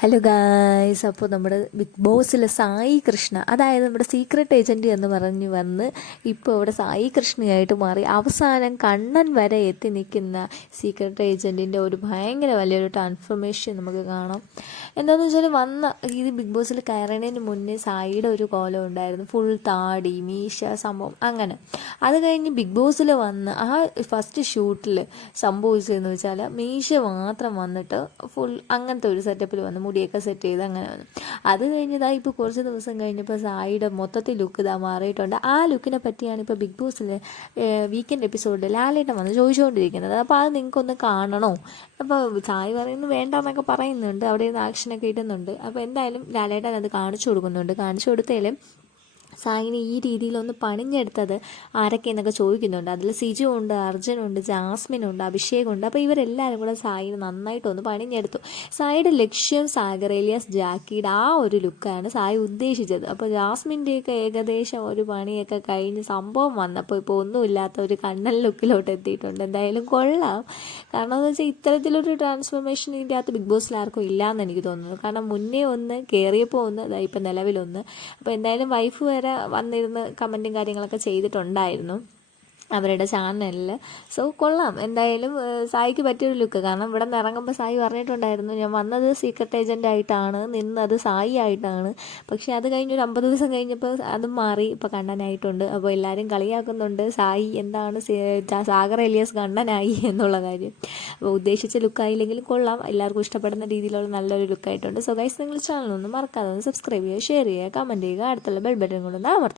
Hello guys, അപ്പോൾ നമ്മുടെ big ബോസിലെ Sai Krishna, അതായത് നമ്മുടെ സീക്രട്ട് ഏജൻറ്റ് എന്ന് പറഞ്ഞ് വന്ന് ഇപ്പോൾ ഇവിടെ സായി കൃഷ്ണയായിട്ട് മാറി അവസാനം കണ്ണൻ വരെ എത്തി നിൽക്കുന്ന സീക്രട്ട് ഏജൻറ്റിൻ്റെ ഒരു ഭയങ്കര വലിയൊരു ട്രാൻസ്ഫോർമേഷൻ നമുക്ക് കാണാം. എന്താണെന്ന് വെച്ചാൽ ഇത് ബിഗ് ബോസിൽ കയറുന്നതിന് മുന്നേ സായിയുടെ ഒരു കോലം ഉണ്ടായിരുന്നു, ഫുൾ താടി മീശ സംഭവം അങ്ങനെ. അത് കഴിഞ്ഞ് ബിഗ് ബോസിൽ വന്ന് ആ ഫസ്റ്റ് ഷൂട്ടിൽ സംഭവിച്ചതെന്ന് വെച്ചാൽ മീശ മാത്രം വന്നിട്ട് ഫുൾ അങ്ങനത്തെ ഒരു സെറ്റപ്പിൽ വന്നു, മുടിയൊക്കെ സെറ്റ് ചെയ്ത് അങ്ങനെ വന്നു. അത് കഴിഞ്ഞതാ ഇപ്പോൾ കുറച്ച് ദിവസം കഴിഞ്ഞപ്പോൾ സായിയുടെ മൊത്തത്തിൽ ലുക്ക് ഇതാ മാറിയിട്ടുണ്ട്. ആ ലുക്കിനെ പറ്റിയാണ് ഇപ്പോൾ ബിഗ് ബോസിൽ വീക്കെൻഡ് എപ്പിസോഡിൽ ലാലേട്ടൻ വന്ന് ചോദിച്ചുകൊണ്ടിരിക്കുന്നത്. അപ്പോൾ അത് നിങ്ങൾക്കൊന്ന് കാണണോ? അപ്പോൾ സായി പറയുന്നത് വേണ്ടെന്നൊക്കെ പറയുന്നുണ്ട്, അവിടെ നിന്ന് ആക്ഷനൊക്കെ ഇടുന്നുണ്ട്. അപ്പോൾ എന്തായാലും ലാലേട്ടൻ അത് കാണിച്ചു കൊടുക്കുന്നുണ്ട്. കാണിച്ചു കൊടുത്താലും സായിനെ ഈ രീതിയിലൊന്ന് പണിഞ്ഞെടുത്തത് ആരൊക്കെയെന്നൊക്കെ ചോദിക്കുന്നുണ്ട്. അതിൽ സിജു ഉണ്ട്, അർജുനുണ്ട്, ജാസ്മിനുണ്ട്, അഭിഷേകുണ്ട്. അപ്പോൾ ഇവരെല്ലാവരും കൂടെ സായിനെ നന്നായിട്ടൊന്ന് പണിഞ്ഞെടുത്തു. സായിയുടെ ലക്ഷ്യം സാഗർ ഏലിയാസ് ജാക്കിയുടെ ആ ഒരു ലുക്കാണ് സായി ഉദ്ദേശിച്ചത്. അപ്പോൾ ജാസ്മിൻ്റെയൊക്കെ ഏകദേശം ഒരു പണിയൊക്കെ കഴിഞ്ഞ് സംഭവം വന്നപ്പോൾ ഇപ്പോൾ ഒന്നുമില്ലാത്ത ഒരു കണ്ണൻ ലുക്കിലോട്ട് എത്തിയിട്ടുണ്ട്. എന്തായാലും കൊള്ളാം. കാരണം എന്ന് വെച്ചാൽ ഇത്തരത്തിലൊരു ട്രാൻസ്ഫോർമേഷൻ ഇതിൻ്റെ അകത്ത് ബിഗ് ബോസിൽ ആർക്കും ഇല്ലയെന്ന് എനിക്ക് തോന്നുന്നു. കാരണം മുന്നേ ഒന്ന് കയറിയപ്പോൾ ഒന്ന്, ഇപ്പം നിലവിലൊന്ന്. അപ്പോൾ എന്തായാലും വൈഫ് വരെ വന്നിരുന്ന് കമൻറ്റും കാര്യങ്ങളൊക്കെ ചെയ്തിട്ടുണ്ടായിരുന്നു അവരുടെ ചാനലിൽ. സോ കൊള്ളാം. എന്തായാലും സായിക്ക് പറ്റിയൊരു ലുക്ക്. കാരണം ഇവിടെ നിന്ന് ഇറങ്ങുമ്പോൾ സായി പറഞ്ഞിട്ടുണ്ടായിരുന്നു, ഞാൻ വന്നത് സീക്രട്ട് ഏജൻ്റ് ആയിട്ടാണ്, നിന്നത് സായി ആയിട്ടാണ്. പക്ഷേ അത് കഴിഞ്ഞൊരു 50 ദിവസം കഴിഞ്ഞപ്പോൾ അതും മാറി, ഇപ്പോൾ കണ്ണനായിട്ടുണ്ട്. അപ്പോൾ എല്ലാവരും കളിയാക്കുന്നുണ്ട്, സായി എന്താണ് സാഗർ ഏലിയാസ് കണ്ണനായി എന്നുള്ള കാര്യം. അപ്പോൾ ഉദ്ദേശിച്ച ലുക്കായില്ലെങ്കിലും കൊള്ളാം, എല്ലാവർക്കും ഇഷ്ടപ്പെടുന്ന രീതിയിലുള്ള നല്ലൊരു ലുക്കായിട്ടുണ്ട്. സോ ഗൈസ്, നിങ്ങൾ ചാനലൊന്നും മറക്കാതെ ഒന്ന് സബ്സ്ക്രൈബ് ചെയ്യുക, ഷെയർ ചെയ്യുക, കമൻറ്റ് ചെയ്യുക, അടുത്തുള്ള ബെൽ ബട്ടൺ കൊണ്ടൊന്ന് അമർത്തുക.